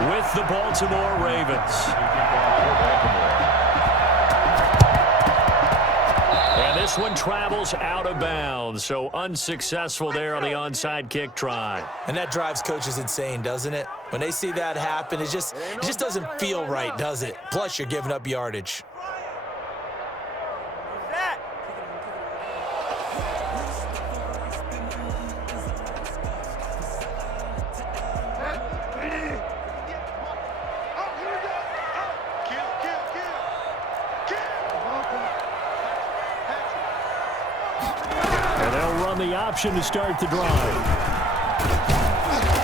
with the Baltimore Ravens. And this one travels out of bounds, so unsuccessful there on the onside kick try. And that drives coaches insane, doesn't it? When they see that happen, it just doesn't feel right, does it? Plus, you're giving up yardage. The option to start the drive.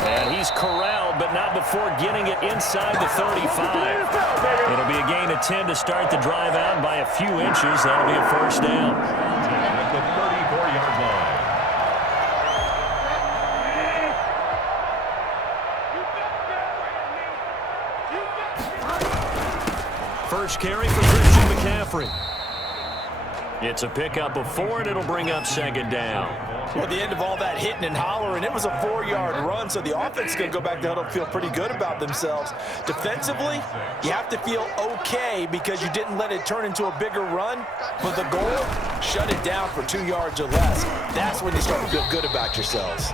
And he's corralled, but not before getting it inside the 35. It'll be a gain of 10 to start the drive out by a few inches. That'll be a first down. At the 34-yard line. First carry for Christian McCaffrey. It's a pickup of 4, and it'll bring up second down. Well, at the end of all that hitting and hollering, it was a 4-yard run, so the offense is going to go back to huddle and feel pretty good about themselves. Defensively, you have to feel okay because you didn't let it turn into a bigger run. But the goal, shut it down for 2 yards or less. That's when you start to feel good about yourselves.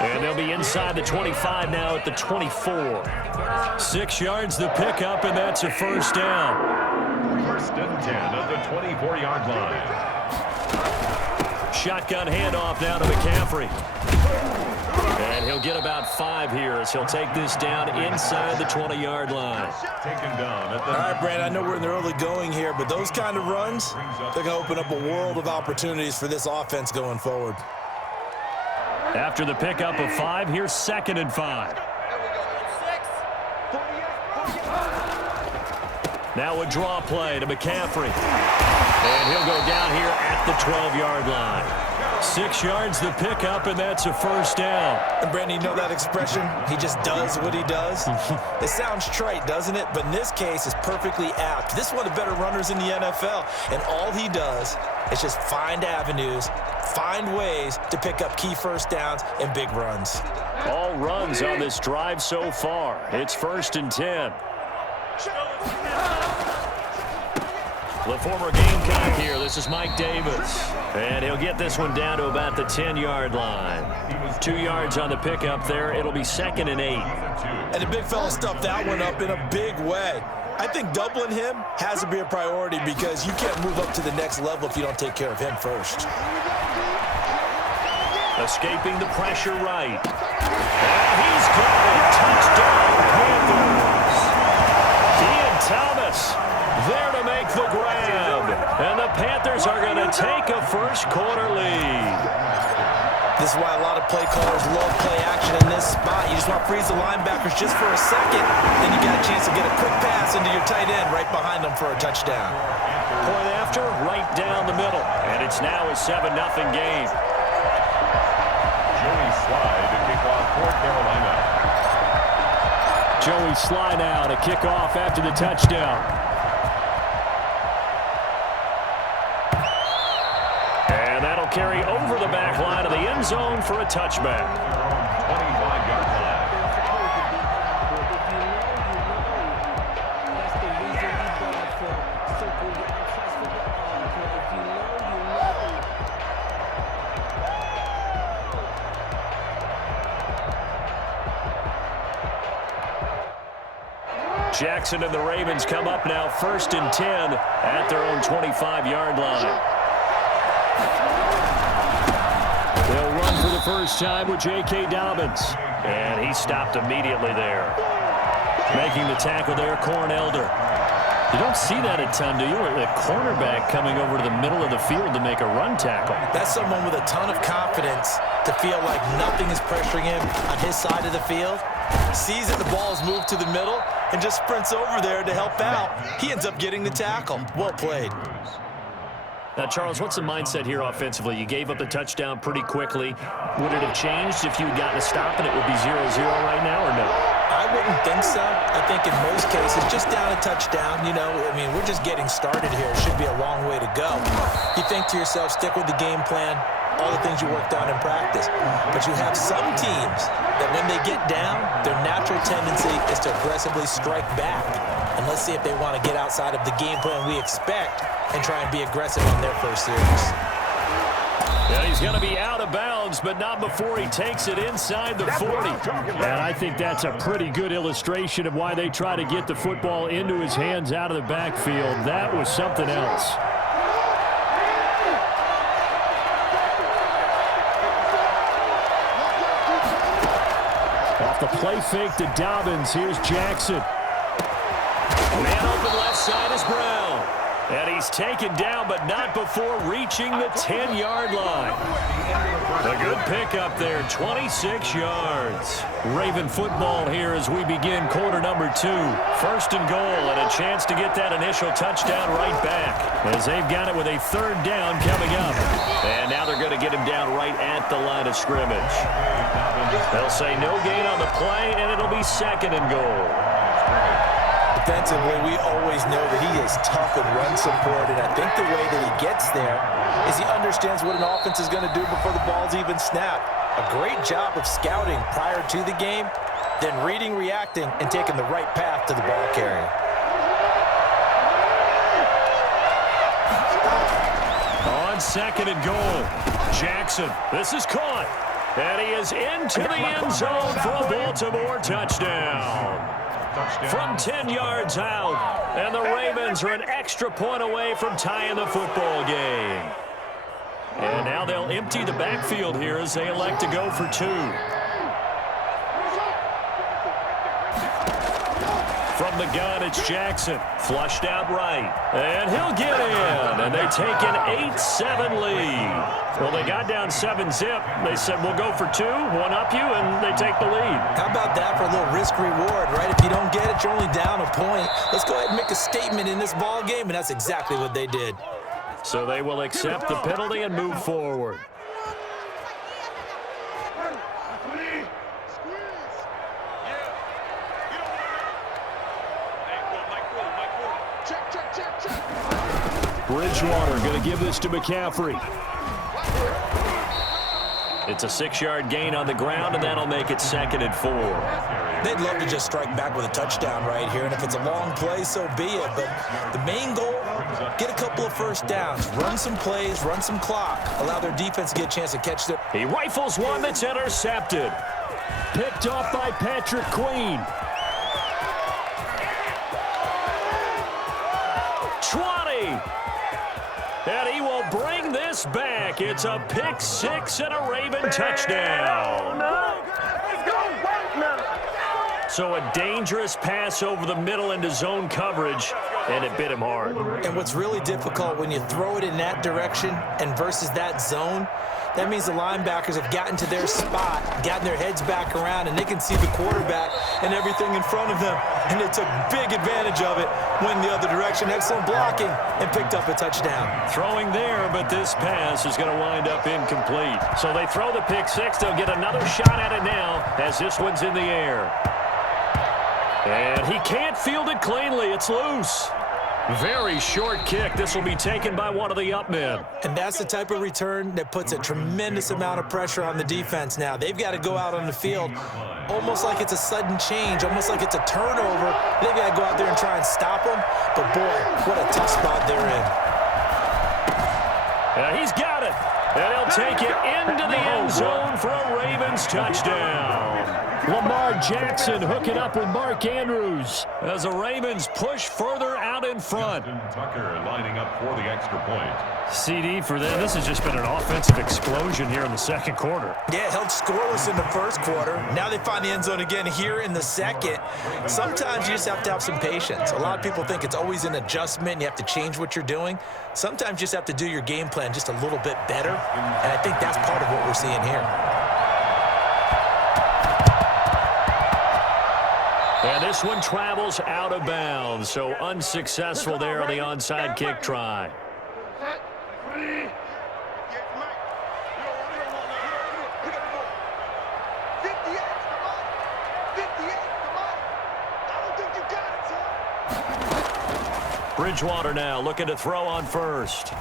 And they'll be inside the 25 now at the 24. 6 yards the pickup, and that's a first down. First and 10 at the 24-yard line. Shotgun handoff now to McCaffrey. And he'll get about 5 here as he'll take this down inside the 20-yard line. Taken down at the all right, Brandon, I know we're in the early going here, but those kind of runs, they're going to open up a world of opportunities for this offense going forward. After the pickup of 5, here's 2nd and 5. Now a draw play to McCaffrey. And he'll go down here at the 12-yard line. 6 yards the pickup, and that's a first down. And Brandon, you know that expression? He just does what he does. It sounds trite, doesn't it? But in this case, it's perfectly apt. This is one of the better runners in the NFL, and all he does is just find avenues, find ways to pick up key first downs and big runs. All runs on this drive so far. It's 1st and 10. The former Gamecock here. This is Mike Davis. And he'll get this one down to about the 10-yard line. 2 yards on the pickup there. It'll be 2nd and 8. And the big fella stuffed that one up in a big way. I think doubling him has to be a priority because you can't move up to the next level if you don't take care of him first. Escaping the pressure right. And he's got it. Touchdown, Panthers. Ian Thomas there to make the grab. And the Panthers are going to take a first-quarter lead. This is why a lot of play callers love play action in this spot. You just want to freeze the linebackers just for a second, then you got a chance to get a quick pass into your tight end right behind them for a touchdown. Point after, right down the middle. And it's now a 7-0 game. Joey Slye to kick off for Carolina. Joey Slye now to kick off after the touchdown. And that'll carry over the back line of the end zone for a touchback. 25-yard line. Jackson and the Ravens come up now 1st and 10 at their own 25-yard line. They'll run for the first time with J.K. Dobbins. And he stopped immediately there. Making the tackle there, Corn Elder. You don't see that a ton, do you? A cornerback coming over to the middle of the field to make a run tackle. That's someone with a ton of confidence to feel like nothing is pressuring him on his side of the field. Sees that the ball is moved to the middle and just sprints over there to help out. He ends up getting the tackle. Well played. Now, Charles, what's the mindset here offensively? You gave up the touchdown pretty quickly. Would it have changed if you had gotten a stop and it would be 0-0 right now, or no? I wouldn't think so. I think in most cases, just down a touchdown, you know, I mean, we're just getting started here. It should be a long way to go. You think to yourself, stick with the game plan, all the things you worked on in practice. But you have some teams that when they get down, their natural tendency is to aggressively strike back. And let's see if they want to get outside of the game plan we expect and try and be aggressive on their first series. Yeah, he's going to be out of bounds, but not before he takes it inside the 40. And I think that's a pretty good illustration of why they try to get the football into his hands out of the backfield. That was something else. Off the play fake to Dobbins, here's Jackson. Man open left side is Brown. And he's taken down, but not before reaching the 10-yard line. A good pickup there, 26 yards. Raven football here as we begin quarter number 2. First and goal, and a chance to get that initial touchdown right back, as they've got it with a third down coming up. And now they're going to get him down right at the line of scrimmage. They'll say no gain on the play, and it'll be second and goal. Defensively, we always know that he is tough in run support, and I think the way that he gets there is he understands what an offense is going to do before the ball's even snapped. A great job of scouting prior to the game, then reading, reacting, and taking the right path to the ball carrier. On second and goal, Jackson. This is caught, and he is into the end zone for a Baltimore touchdown. From 10 yards out, and the Ravens are an extra point away from tying the football game. And now they'll empty the backfield here as they elect to go for 2. From the gun, it's Jackson. Flushed out right. And he'll get in. And they take an 8-7 lead. Well, they got down 7-zip. They said, we'll go for 2, one up you, and they take the lead. How about that for a little risk-reward, right? If you don't get it, you're only down a point. Let's go ahead and make a statement in this ball game, and that's exactly what they did. So they will accept the penalty and move forward. Bridgewater going to give this to McCaffrey. It's a 6-yard gain on the ground, and that'll make it second and 4. They'd love to just strike back with a touchdown right here, and if it's a long play, so be it. But the main goal, get a couple of first downs, run some plays, run some clock, allow their defense to get a chance to catch their... He rifles one that's intercepted. Picked off by Patrick Queen. 20. And he will bring this back. It's a pick 6 and a Raven touchdown. So a dangerous pass over the middle into zone coverage, and it bit him hard. And what's really difficult when you throw it in that direction and versus that zone, that means the linebackers have gotten to their spot, gotten their heads back around, and they can see the quarterback and everything in front of them. And they took big advantage of it, went the other direction, excellent blocking, and picked up a touchdown. Throwing there, but this pass is going to wind up incomplete. So they throw the pick 6. They'll get another shot at it now as this one's in the air. And he can't field it cleanly. It's loose. Very short kick. This will be taken by one of the up men. And that's the type of return that puts a tremendous amount of pressure on the defense now. They've got to go out on the field almost like it's a sudden change, almost like it's a turnover. They've got to go out there and try and stop them. But, boy, what a tough spot they're in. He's got it. And he'll take it into the end zone for a Ravens touchdown. Lamar Jackson hooking up with Mark Andrews as the Ravens push further out in front. Tucker lining up for the extra point. CD for them. This has just been an offensive explosion here in the second quarter. Yeah, held scoreless in the first quarter. Now they find the end zone again here in the second. Sometimes you just have to have some patience. A lot of people think it's always an adjustment. You have to change what you're doing. Sometimes you just have to do your game plan just a little bit better. And I think that's part of what we're seeing here. And this one travels out of bounds, so unsuccessful there on the onside kick try. Bridgewater now looking to throw on first.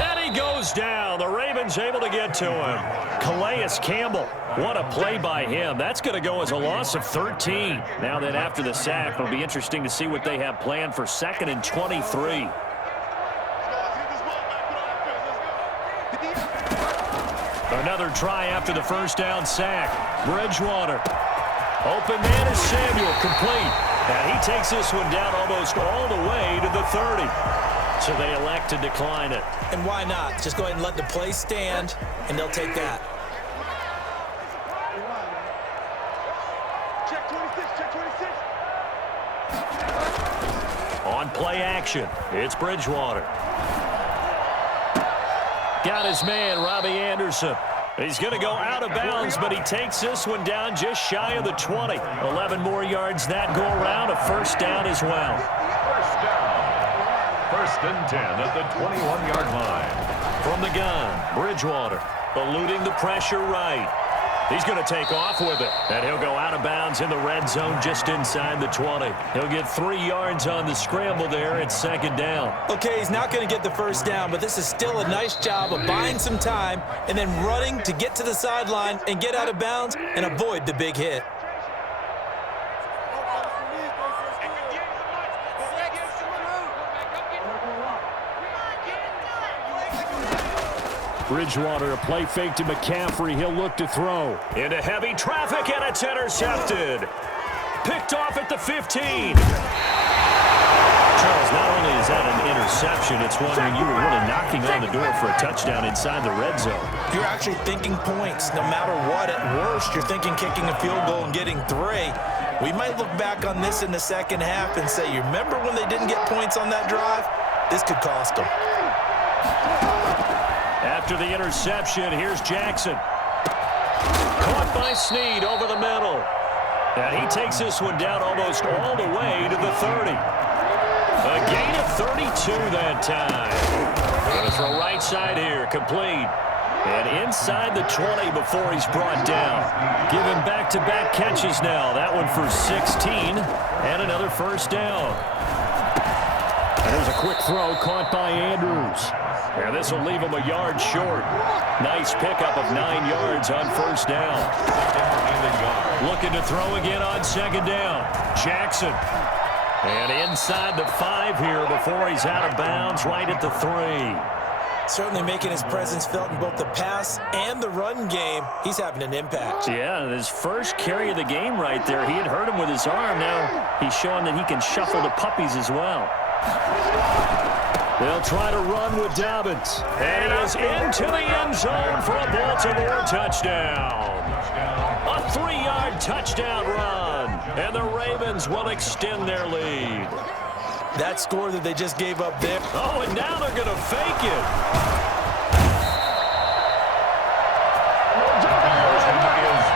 And he goes down. The Ravens able to get to him. Calais Campbell, what a play by him. That's going to go as a loss of 13. Now then, after the sack, it'll be interesting to see what they have planned for 2nd and 23. Another try after the first down sack. Bridgewater. Open man is Samuel, complete. And he takes this one down almost all the way to the 30. So they elect to decline it. And why not? Just go ahead and let the play stand, and they'll take that. Check 26, check 26. On play action, it's Bridgewater. Got his man, Robbie Anderson. He's going to go out of bounds, but he takes this one down just shy of the 20. 11 more yards that go around, a first down as well. First down. 1st and 10 at the 21-yard line. From the gun, Bridgewater eluding the pressure right. He's going to take off with it, and he'll go out of bounds in the red zone just inside the 20. He'll get 3 yards on the scramble there at 2nd down. Okay, he's not going to get the first down, but this is still a nice job of buying some time and then running to get to the sideline and get out of bounds and avoid the big hit. Bridgewater, a play fake to McCaffrey. He'll look to throw. Into heavy traffic, and it's intercepted. Picked off at the 15. Charles, not only is that an interception, it's one when you were really knocking on the door for a touchdown inside the red zone. You're actually thinking points. No matter what, at worst, you're thinking kicking a field goal and getting 3. We might look back on this in the second half and say, you remember when they didn't get points on that drive? This could cost them. After the interception, here's Jackson. Caught by Snead over the middle. And he takes this one down almost all the way to the 30. A gain of 32 that time. Going to throw right side here, complete. And inside the 20 before he's brought down. Give him back-to-back catches now. That one for 16 and another first down. And there's a quick throw caught by Andrews. And this will leave him a yard short. Nice pickup of 9 yards on first down. Looking to throw again on 2nd down. Jackson. And inside the 5 here before he's out of bounds right at the 3. Certainly making his presence felt in both the pass and the run game. He's having an impact. Yeah, his first carry of the game right there. He had hurt him with his arm. Now he's showing that he can shuffle the puppies as well. They'll try to run with Dobbins. And he is into the end zone for a Baltimore touchdown. A 3-yard touchdown run. And the Ravens will extend their lead. That score that they just gave up there. Oh, and now they're going to fake it.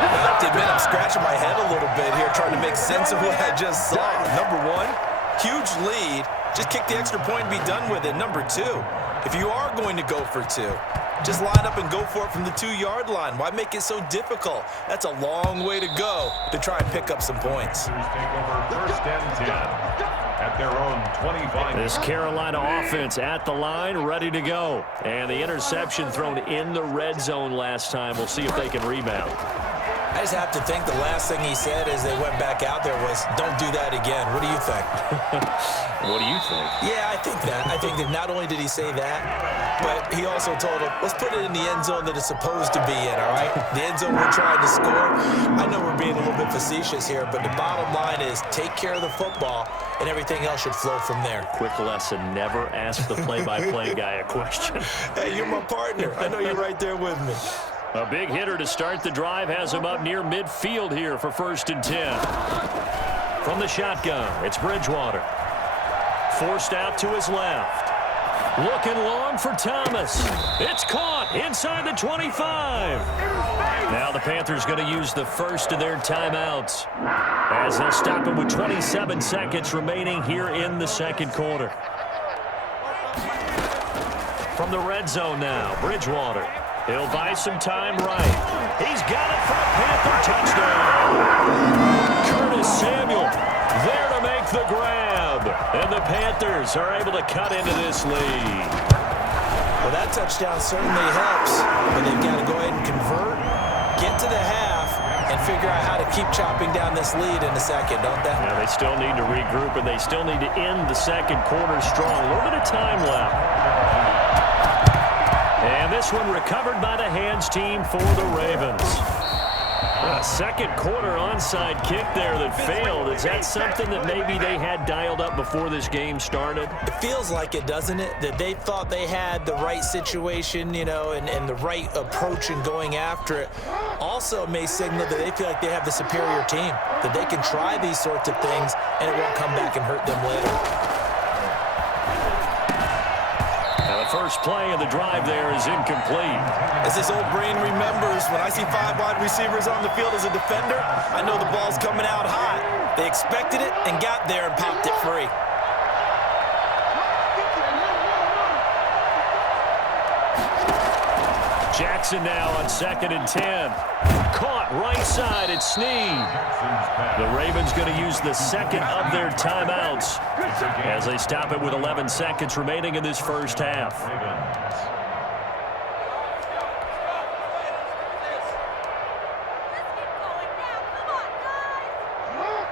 I have to admit, I'm scratching my head a little bit here trying to make sense of what I just saw. Number 1, huge lead. Just kick the extra point and be done with it. Number 2, if you are going to go for 2, just line up and go for it from the 2-yard line. Why make it so difficult? That's a long way to go to try and pick up some points. Take over 1st and 10 at their own 25. This Carolina offense at the line, ready to go. And the interception thrown in the red zone last time. We'll see if they can rebound. I just have to think the last thing he said as they went back out there was, don't do that again. What do you think? What do you think? Yeah, I think that. I think that not only did he say that, but he also told him, let's put it in the end zone that it's supposed to be in, all right? The end zone we're trying to score. I know we're being a little bit facetious here, but the bottom line is take care of the football, and everything else should flow from there. Quick lesson, never ask the play-by-play guy a question. Hey, you're my partner. I know you're right there with me. A big hitter to start the drive has him up near midfield here for 1st and 10. From the shotgun, it's Bridgewater. Forced out to his left. Looking long for Thomas. It's caught inside the 25. Now the Panthers going to use the first of their timeouts as they'll stop him with 27 seconds remaining here in the 2nd quarter. From the red zone now, Bridgewater. He'll buy some time right. He's got it for a Panther touchdown. Curtis Samuel there to make the grab. And the Panthers are able to cut into this lead. Well, that touchdown certainly helps, but they've got to go ahead and convert, get to the half, and figure out how to keep chopping down this lead in the second, don't they? Yeah, they still need to regroup, and they still need to end the second quarter strong. A little bit of time left. And this one recovered by the hands team for the Ravens. A second quarter onside kick there that failed. Is that something that maybe they had dialed up before this game started? It feels like it, doesn't it? That they thought they had the right situation, you know, and the right approach in going after it. Also may signal that they feel like they have the superior team, that they can try these sorts of things and it won't come back and hurt them later. First play of the drive there is incomplete. As this old brain remembers, when I see 5 wide receivers on the field as a defender, I know the ball's coming out hot. They expected it and got there and popped it free. Jackson now on 2nd and 10. Caught right side at Snead. The Ravens going to use the second of their timeouts as they stop it with 11 seconds remaining in this first half.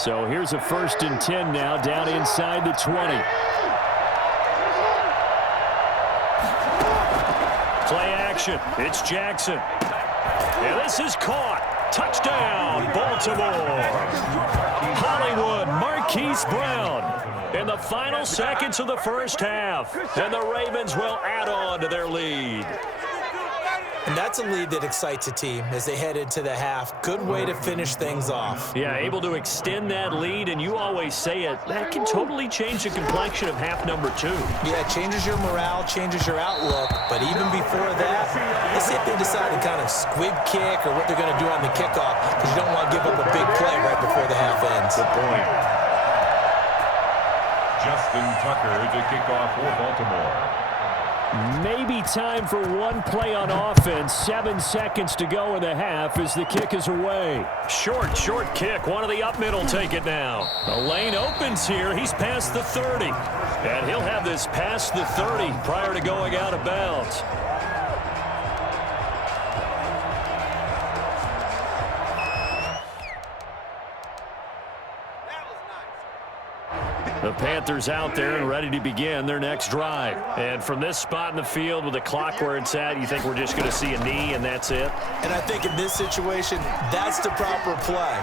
So here's a 1st and 10 now down inside the 20. Play action. It's Jackson. And this is caught. Touchdown, Baltimore. Hollywood, Marquise Brown in the final seconds of the first half. And the Ravens will add on to their lead. And that's a lead that excites a team as they head into the half. Good way to finish things off. Yeah, able to extend that lead, and you always say it, that can totally change the complexion of half number 2. Yeah, it changes your morale, changes your outlook. But even before that, let's see if they decide to kind of squib kick or what they're going to do on the kickoff, because you don't want to give up a big play right before the half ends. Good point. Justin Tucker to kick off for Baltimore. Maybe time for one play on offense. 7 seconds to go in the half as the kick is away. Short kick. One of the up middle take it now. The lane opens here. He's past the 30. And he'll have this past the 30 prior to going out of bounds. The Panthers out there and ready to begin their next drive. And from this spot in the field with the clock where it's at, you think we're just going to see a knee and that's it? And I think in this situation, that's the proper play.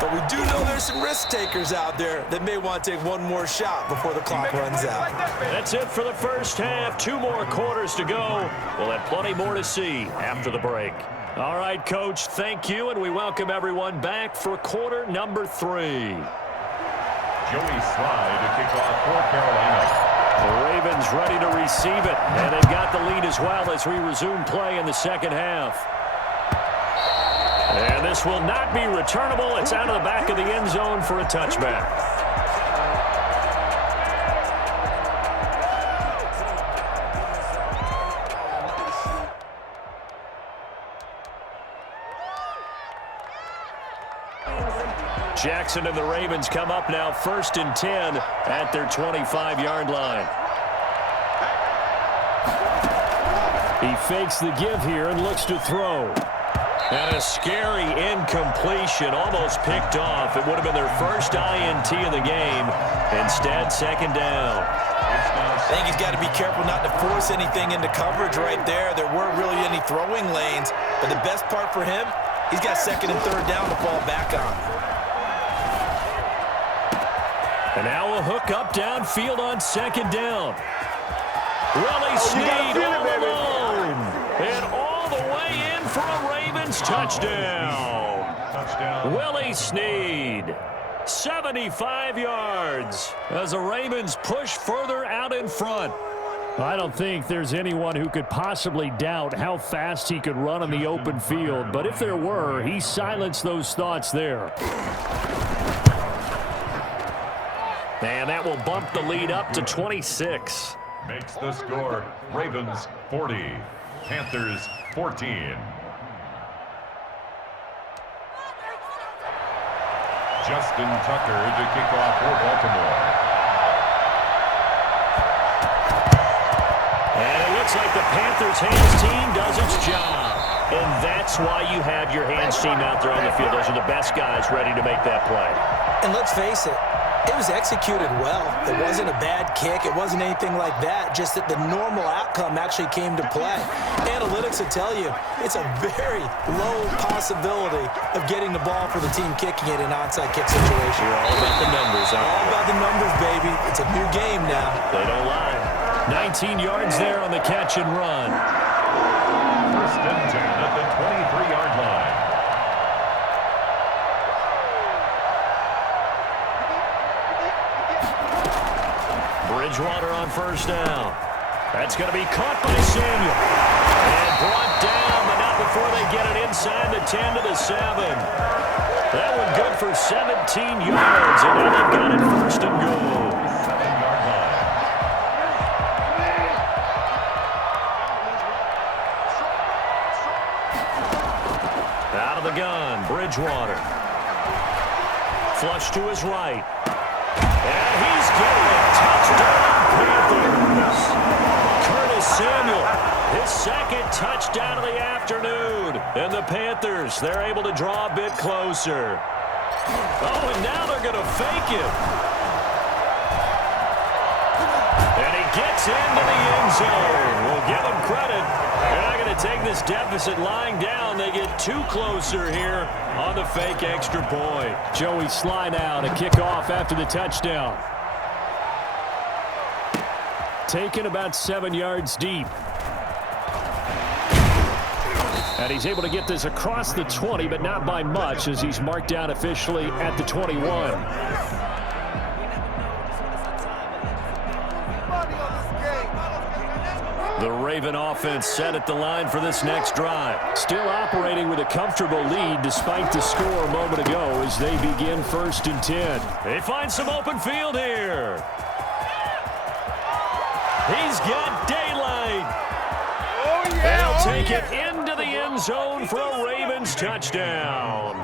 But we do know there's some risk takers out there that may want to take one more shot before the clock runs out. That's it for the first half. 2 more quarters to go. We'll have plenty more to see after the break. All right, Coach, thank you, and we welcome everyone back for quarter number 3. Joey Slye to kick off for Carolina. The Ravens ready to receive it, and they've got the lead as well as we resume play in the second half. And this will not be returnable. It's out of the back of the end zone for a touchback. Jackson and the Ravens come up now 1st and 10 at their 25-yard line. He fakes the give here and looks to throw. And a scary incompletion, almost picked off. It would have been their first INT of the game. Instead, 2nd down. I think he's got to be careful not to force anything into coverage right there. There weren't really any throwing lanes. But the best part for him, he's got 2nd and 3rd down to fall back on. And now a hook up downfield on 2nd down. Willie Snead all alone. And all the way in for a Ravens touchdown. Willie Snead, 75 yards as the Ravens push further out in front. I don't think there's anyone who could possibly doubt how fast he could run on the open field. But if there were, he silenced those thoughts there. And that will bump the lead up to 26. Makes the score Ravens 40, Panthers 14. Justin Tucker to kick off for Baltimore. And it looks like the Panthers' hands team does its job. And that's why you have your hands team out there on the field. Those are the best guys ready to make that play. And let's face it, it was executed well. It wasn't a bad kick. It wasn't anything like that, just that the normal outcome actually came to play. Analytics will tell you it's a very low possibility of getting the ball for the team kicking it in an onside kick situation. You're all about the numbers, huh? All about the numbers, baby. It's a new game now. They don't lie. 19 yards there on the catch and run. First and 10 at the 23-yard line. Bridgewater on first down. That's going to be caught by Samuel. And brought down, but not before they get it inside the 10 to the 7. That one good for 17 yards, and now they've got it first and goal. 7-yard line. Out of the gun, Bridgewater. Flush to his right. And he's getting it. Touchdown, Panthers. Curtis Samuel, his second touchdown of the afternoon. And the Panthers, they're able to draw a bit closer. Oh, and now they're going to fake him. And he gets into the end zone. We'll give him credit. They're not going to take this deficit lying down. They get too closer here on the fake extra point. Joey slide out, a kickoff after the touchdown. Taken about 7 yards deep. And he's able to get this across the 20, but not by much, as he's marked down officially at the 21. The Raven offense set at the line for this next drive. Still operating with a comfortable lead despite the score a moment ago as they begin first and 10. They find some open field here. He's got daylight. They'll take it into the end zone for a Ravens touchdown.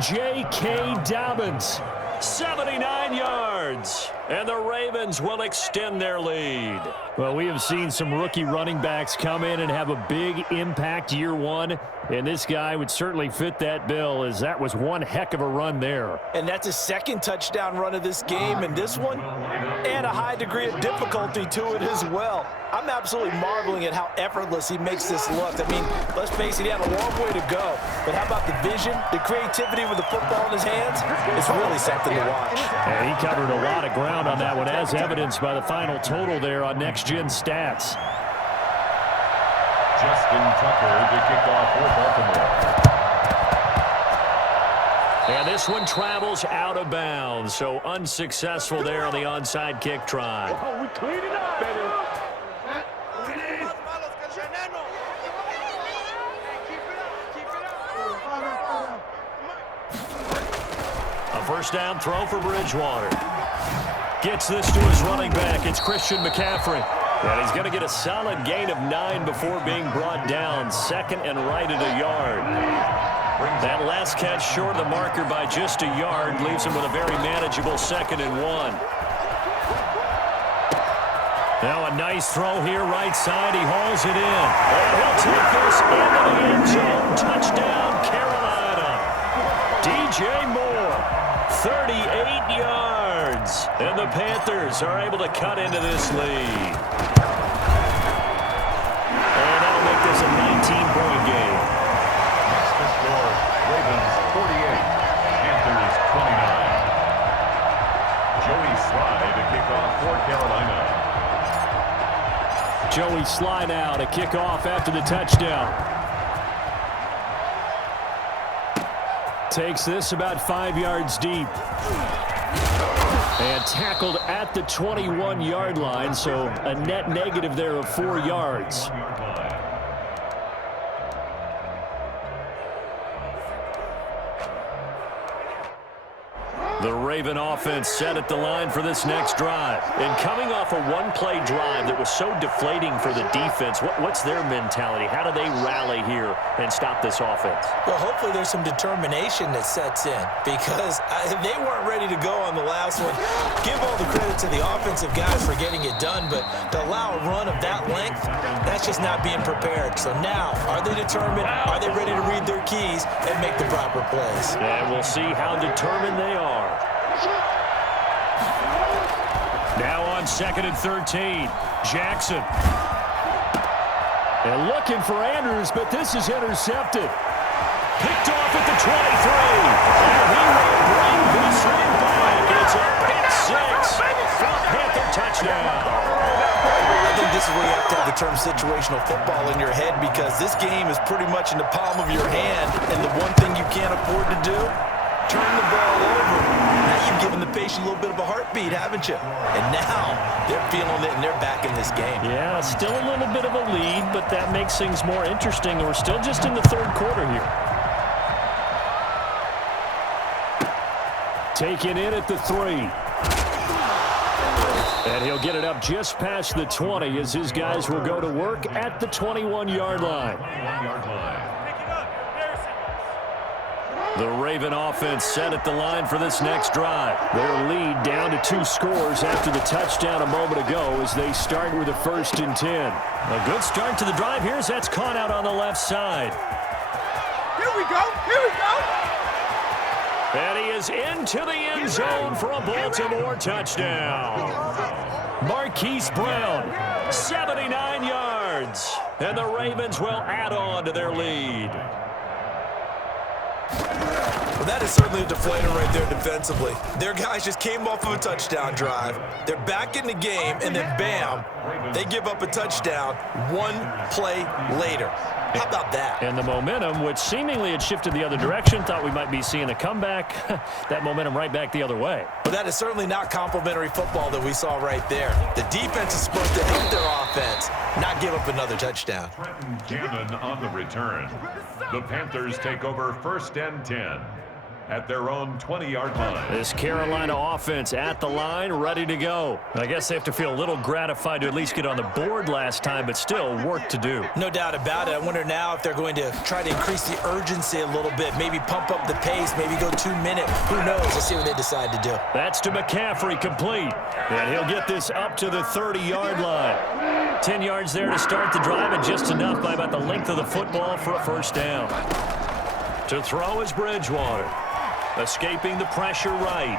J.K. Dobbins, 79 yards. And the Ravens will extend their lead. Well, we have seen some rookie running backs come in and have a big impact year one. And this guy would certainly fit that bill, as that was one heck of a run there. And that's his second touchdown run of this game, and this one, and a high degree of difficulty to it as well. I'm absolutely marveling at how effortless he makes this look. I mean, let's face it, he had a long way to go. But how about the vision, the creativity with the football in his hands? It's really something to watch. And he covered a lot of ground on that one, as evidenced by the final total there on Next Gen Stats. Justin Tucker to kick off for Baltimore. And this one travels out of bounds, so unsuccessful there on the onside kick try. Oh, we clean it up, baby. A first down throw for Bridgewater. Gets this to his running back. It's Christian McCaffrey. And he's going to get a solid gain of 9 before being brought down. Second and right at a yard. That last catch short of the marker by just a yard leaves him with a very manageable 2nd and 1. Now a nice throw here right side. He hauls it in. And he'll take this into the end zone. Touchdown, Carolina. DJ Moore, 38 yards. And the Panthers are able to cut into this lead. And that'll make this a 19-point game. Next to score, Ravens 48, Panthers 29. Joey Slye to kick off for Carolina. Joey slide out, a kickoff after the touchdown. Takes this about 5 yards deep. And tackled at the 21-yard line, so a net negative there of 4 yards. The Raven offense set at the line for this next drive. And coming off a one-play drive that was so deflating for the defense, what's their mentality? How do they rally here and stop this offense? Well, hopefully there's some determination that sets in because they weren't ready to go on the last one. Give all the credit to the offensive guys for getting it done, but to allow a run of that length, that's just not being prepared. So now, are they determined? Are they ready to read their keys and make the proper plays? And we'll see how determined they are. Now on 2nd and 13, Jackson. And looking for Andrews, but this is intercepted. Picked off at the 23. And he will bring this one back. It's a pick six. Panther touchdown. I think this is where you have to have the term situational football in your head because this game is pretty much in the palm of your hand, and the one thing you can't afford to do, turn the ball over. Now you've given the patient a little bit of a heartbeat, haven't you? And now they're feeling it, and they're back in this game. Yeah, still a little bit of a lead, but that makes things more interesting. We're still just in the third quarter here. Taken in at the 3. And he'll get it up just past the 20 as his guys will go to work at the 21-yard line. The Raven offense set at the line for this next drive. Their lead down to 2 scores after the touchdown a moment ago as they start with a 1st and 10. A good start to the drive here as that's caught out on the left side. Here we go. Here we go. And he is into the end zone for a Baltimore touchdown. Marquise Brown, 79 yards. And the Ravens will add on to their lead. Well, that is certainly a deflator right there defensively. Their guys just came off of a touchdown drive. They're back in the game, and then bam, they give up a touchdown 1 play later. How about that? And the momentum, which seemingly had shifted the other direction, thought we might be seeing a comeback. That momentum right back the other way. But that is certainly not complimentary football that we saw right there. The defense is supposed to help their offense, not give up another touchdown. Trenton Cannon on the return. The Panthers take over 1st and 10 at their own 20-yard line. This Carolina offense at the line, ready to go. I guess they have to feel a little gratified to at least get on the board last time, but still work to do. No doubt about it. I wonder now if they're going to try to increase the urgency a little bit, maybe pump up the pace, maybe go 2-minute. Who knows? Let's see what they decide to do. That's to McCaffrey, complete. And he'll get this up to the 30-yard line. 10 yards there to start the drive, and just enough by about the length of the football for a 1st down. To throw is Bridgewater. Escaping the pressure right.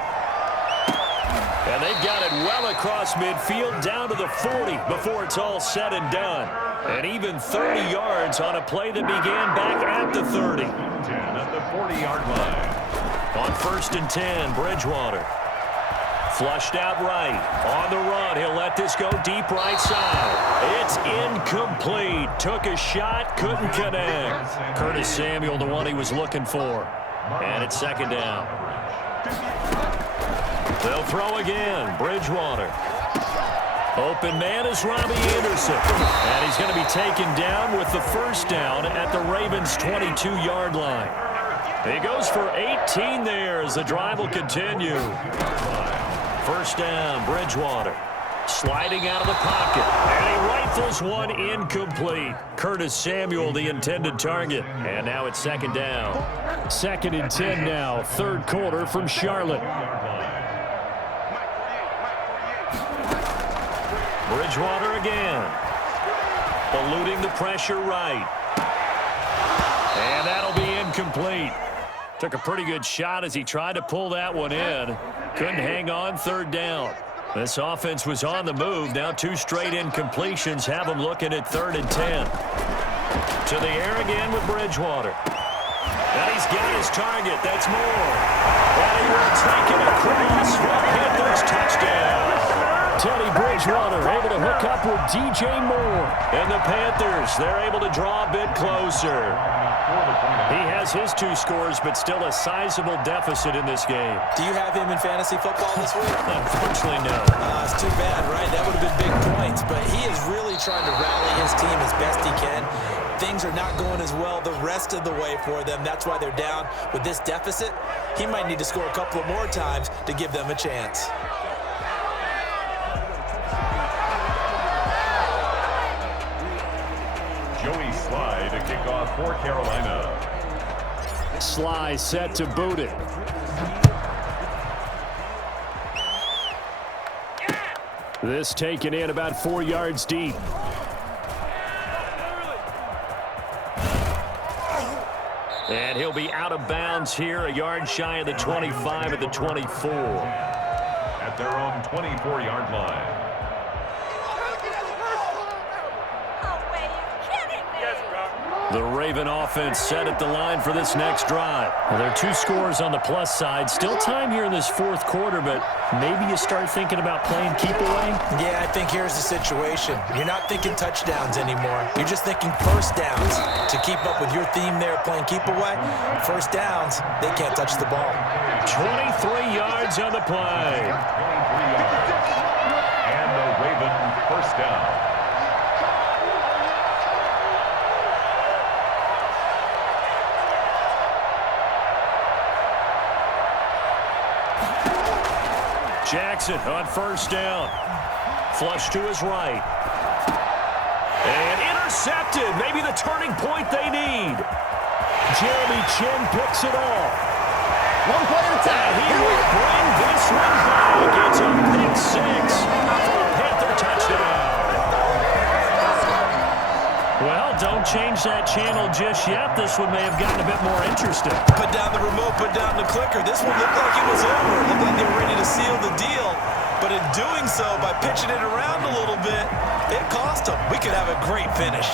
And they've got it well across midfield down to the 40 before it's all said and done. And even 30 yards on a play that began back at the 30. 10 at the 40-yard line. On 1st and 10, Bridgewater. Flushed out right. On the run, he'll let this go deep right side. It's incomplete. Took a shot, couldn't connect. Curtis Samuel, the one he was looking for. And it's 2nd down. They'll throw again. Bridgewater. Open man is Robbie Anderson. And he's going to be taken down with the 1st down at the Ravens' 22-yard line. He goes for 18 there as the drive will continue. 1st down, Bridgewater. Sliding out of the pocket. And he rifles one incomplete. Curtis Samuel, the intended target. And now it's 2nd down. 2nd and 10 now. 3rd quarter from Charlotte. Bridgewater again. Eluding the pressure right. And that'll be incomplete. Took a pretty good shot as he tried to pull that one in. Couldn't hang on. 3rd down. This offense was on the move. Now 2 straight incompletions have them looking at 3rd and 10. To the air again with Bridgewater. And he's got his target. That's more. And he will take it across for a Panthers touchdown. Teddy Bridgewater able to hook up with DJ Moore. And the Panthers, they're able to draw a bit closer. He has his 2 scores, but still a sizable deficit in this game. Do you have him in fantasy football this week? Unfortunately, no. It's too bad, right? That would have been big points, but he is really trying to rally his team as best he can. things are not going as well the rest of the way for them. That's why they're down with this deficit. He might need to score a couple of more times to give them a chance. Joey Sly to kick off for Carolina. Sly set to boot it. This taken in about 4 yards deep. And he'll be out of bounds here, a yard shy of the 25 at the 24. At their own 24-yard line. The Raven offense set at the line for this next drive. Well, there are 2 scores on the plus side. Still time here in this fourth quarter, but maybe you start thinking about playing keep away? Yeah, I think here's the situation. You're not thinking touchdowns anymore. You're just thinking first downs. To keep up with your theme there, playing keep away, first downs, they can't touch the ball. 23 yards on the play. 23 yards. And the Raven first down. Jackson on first down. Flush to his right. And intercepted. Maybe the turning point they need. Jeremy Chin picks it off. One play at a time. He will bring this one back. It's a pick 6 for a Panther touchdown. Well, don't change that channel just yet. This one may have gotten a bit more interesting. Put down the remote, put down the clicker. This one looked like it was over. It looked like they were ready to seal the deal. But in doing so, by pitching it around a little bit, it cost them. We could have a great finish.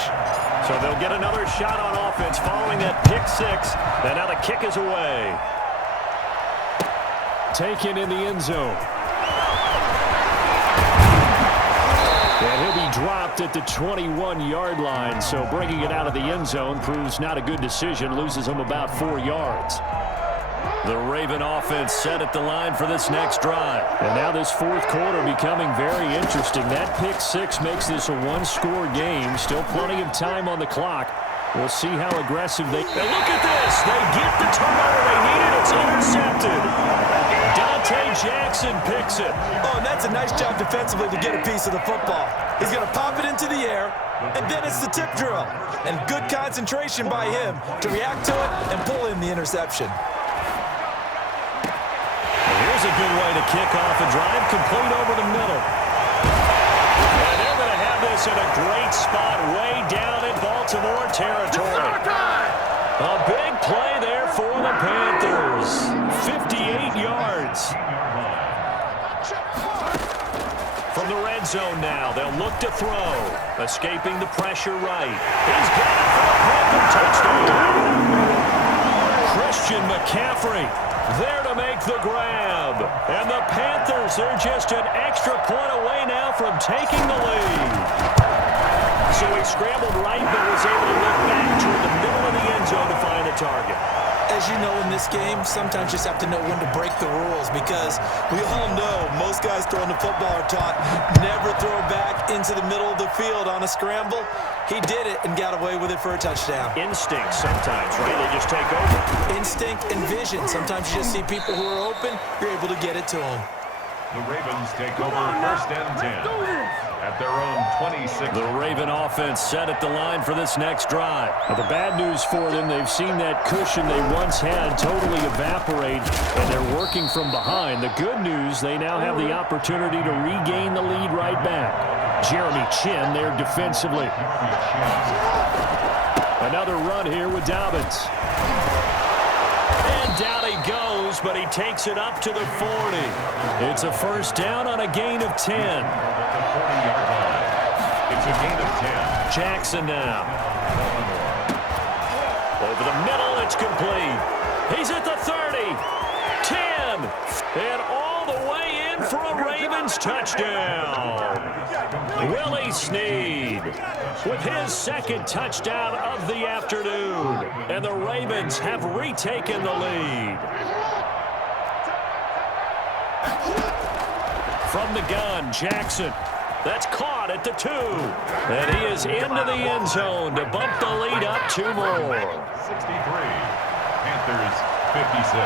So they'll get another shot on offense following that pick 6. And now the kick is away. Taken in the end zone. And he'll be dropped at the 21-yard line, so bringing it out of the end zone proves not a good decision, loses him about 4 yards. The Raven offense set at the line for this next drive. And now this fourth quarter becoming very interesting. That pick 6 makes this a one-score game. Still plenty of time on the clock. We'll see how aggressive they... And look at this! They get the turnover they needed. It's intercepted. Jackson picks it. Oh, and that's a nice job defensively to get a piece of the football. He's going to pop it into the air, and then it's the tip drill. And good concentration by him to react to it and pull in the interception. Here's a good way to kick off a drive, complete over the middle. And they're going to have this in a great spot way down in Baltimore territory. A big play there for the Panthers. 58 yards. From the red zone now, they'll look to throw. Escaping the pressure right. He's got it for a Panther touchdown. Christian McCaffrey there to make the grab. And the Panthers, they're just an extra point away now from taking the lead. So he scrambled right, but was able to look back toward the middle of the end zone to find the target. As you know, in this game, sometimes you just have to know when to break the rules, because we all know most guys throwing the football are taught never throw back into the middle of the field on a scramble. He did it and got away with it for a touchdown. Instinct sometimes, right? They just take over. Instinct and vision. Sometimes you just see people who are open, you're able to get it to them. The Ravens take over first and 10 at their own 26. The Raven offense set at the line for this next drive. Now, the bad news for them, they've seen that cushion they once had totally evaporate, and they're working from behind. The good news, they now have the opportunity to regain the lead right back. Jeremy Chin there defensively. Another run here with Dobbins. And down he goes, but he takes it up to the 40. It's a first down on a gain of 10. At the 40-yard line. It's a gain of 10. Jackson now. Over the middle, it's complete. He's at the 30. 10. And all the way in for a Ravens touchdown. Willie Snead with his second touchdown of the afternoon. And the Ravens have retaken the lead. From the gun, Jackson. That's caught at the 2. And he is into the end zone to bump the lead up 2 more. 63. Panthers 56.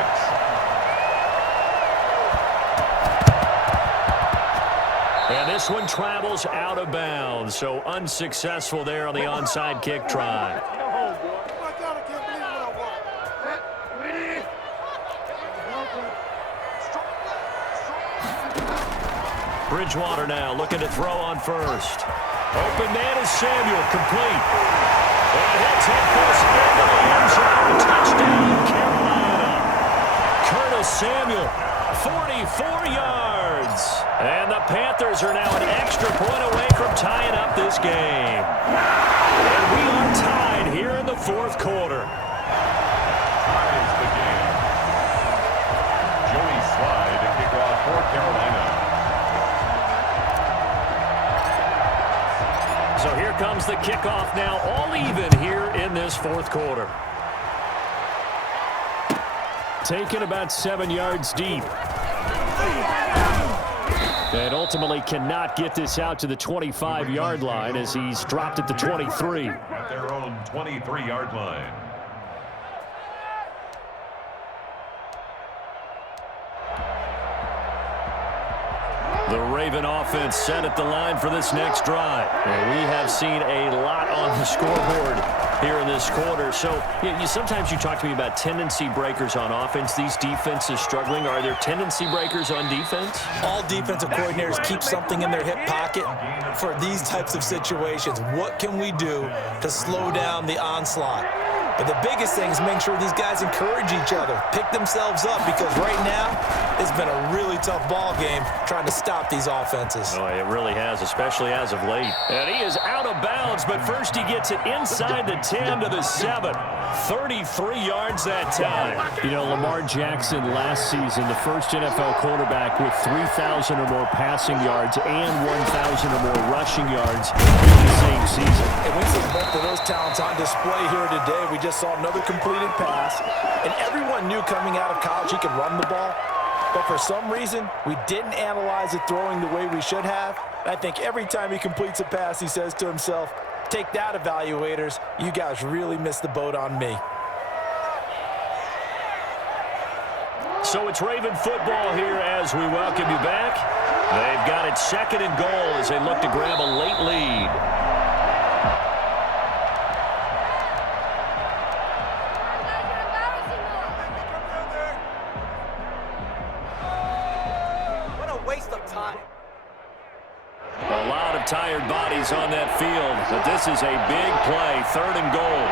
And this one travels out of bounds, so unsuccessful there on the onside kick try. Bridgewater now looking to throw on first. Open man is Samuel, complete. And he'll take this into the end zone. Touchdown, Carolina. Curtis Samuel, 44 yards. And the Panthers are now an extra point away from tying up this game. And we are tied here in the 4th quarter. Ties the game. Joey Slye to kick off for Carolina. So here comes the kickoff now, all even here in this 4th quarter. Taken about 7 yards deep. And ultimately cannot get this out to the 25-yard line as he's dropped at the 23. At their own 23-yard line. The Raven offense set at the line for this next drive. And we have seen a lot on the scoreboard here in this quarter. So sometimes you talk to me about tendency breakers on offense. These defenses struggling. Are there tendency breakers on defense? All defensive coordinators keep something in their hip pocket for these types of situations. What can we do to slow down the onslaught? But the biggest thing is make sure these guys encourage each other, pick themselves up, because right now it's been a really tough ball game trying to stop these offenses. Oh, it really has, especially as of late. And he is out of bounds, but first he gets it inside the 10 to the 7. 33 yards that time. You know, Lamar Jackson last season, the first NFL quarterback with 3,000 or more passing yards and 1,000 or more rushing yards in the same season. And we see both of those talents on display here today. We just saw another completed pass, and everyone knew coming out of college he could run the ball. But for some reason, we didn't analyze it throwing the way we should have. I think every time he completes a pass, he says to himself, take that, evaluators. You guys really missed the boat on me. So it's Raven football here as we welcome you back. They've got it 2nd and goal as they look to grab a late lead. A lot of tired bodies on that field, but this is a big play, 3rd and goal.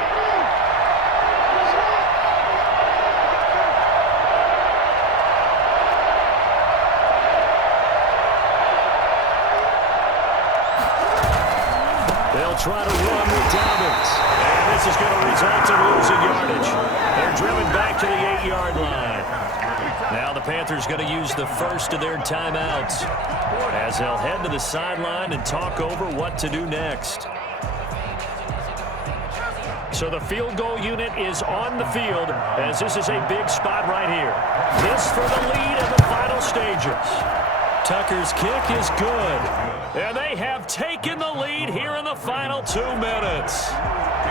They'll try to run with Dobbins, and this is going to result in losing yardage. They're driven back to the 8-yard line. Now the Panthers going to use the first of their timeouts as they'll head to the sideline and talk over what to do next. So the field goal unit is on the field as this is a big spot right here. This for the lead in the final stages. Tucker's kick is good. And they have taken the lead here in the final 2 minutes.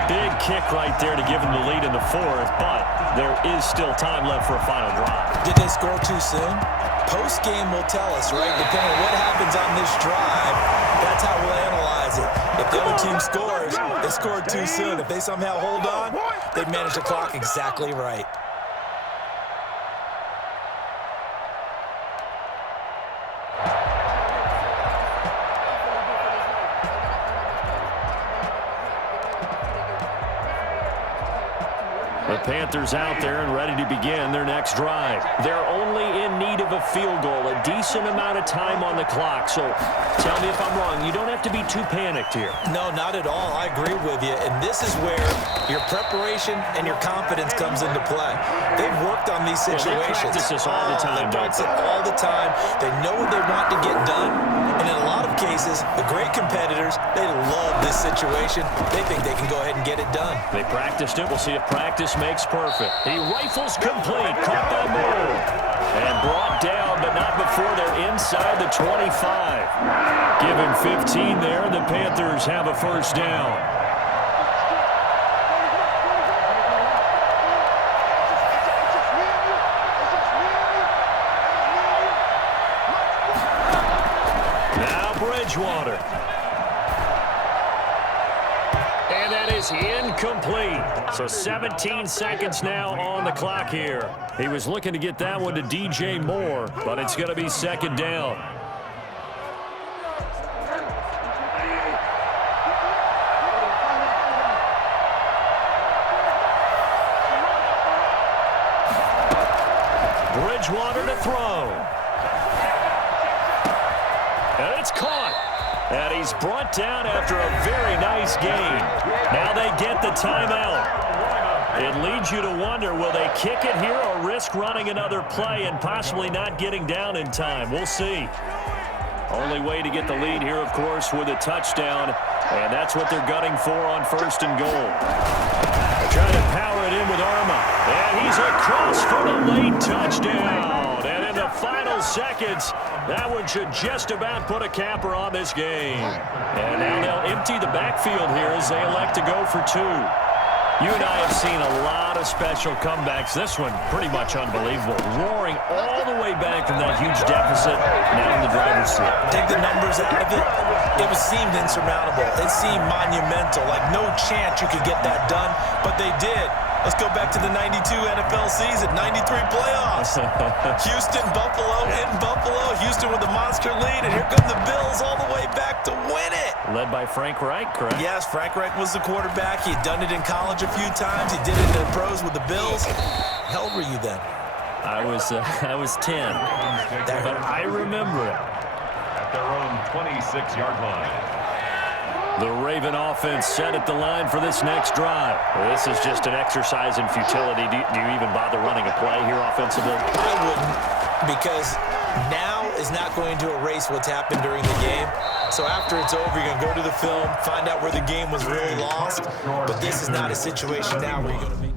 Big kick right there to give them the lead in the 4th, but there is still time left for a final drive. Did they score too soon? Post-game will tell us, right? Depending on what happens on this drive, that's how we'll analyze it. If the other team scores, they scored too soon. If they somehow hold on, they manage the clock exactly right. The Panthers out there and ready to begin their next drive. They're only in need of a field goal, a decent amount of time on the clock. So tell me if I'm wrong. You don't have to be too panicked here. No, not at all. I agree with you. And this is where your preparation and your confidence comes into play. They've worked on these situations. They practice this all the time, They practice it all the time. They know what they want to get done. And in a lot of cases, the great competitors, they love this situation. They think they can go ahead and get it done. They practiced it. We'll see if practice makes perfect. He rifles complete. Caught by Moore. And brought down, but not before they're inside the 25. Give him 15 there, and the Panthers have a first down. Now Bridgewater. And that is incomplete. So 17 seconds now on the clock here. He was looking to get that one to DJ Moore, but it's going to be second down. Bridgewater to throw. And it's caught. And he's brought down after a very nice game. Now they get the timeout. It leads you to wonder, will they kick it here or risk running another play and possibly not getting down in time? We'll see. Only way to get the lead here, of course, with a touchdown. And that's what they're gunning for on first and goal. Trying to power it in with Arma. And he's across for the late touchdown. And in the final seconds, that one should just about put a capper on this game. And now they'll empty the backfield here as they elect to go for two. You and I have seen a lot of special comebacks. This one pretty much unbelievable. Roaring all the way back from that huge deficit, now in the driver's seat. Take the numbers out of it. It seemed insurmountable. It seemed monumental, like no chance you could get that done, but they did. Let's go back to the 92 NFL season, 93 playoffs. Houston, Buffalo, in Buffalo. Houston with a monster lead, and here come the Bills all the way back to win it. Led by Frank Reich, correct? Yes, Frank Reich was the quarterback. He'd done it in college a few times. He did it in the pros with the Bills. How old were you then? I was 10, but I remember it. At their own 26-yard line. The Raven offense set at the line for this next drive. This is just an exercise in futility. Do you even bother running a play here offensively? I wouldn't, because now is not going to erase what's happened during the game. So after it's over, you're going to go to the film, find out where the game was really lost. But this is not a situation now where you're going to make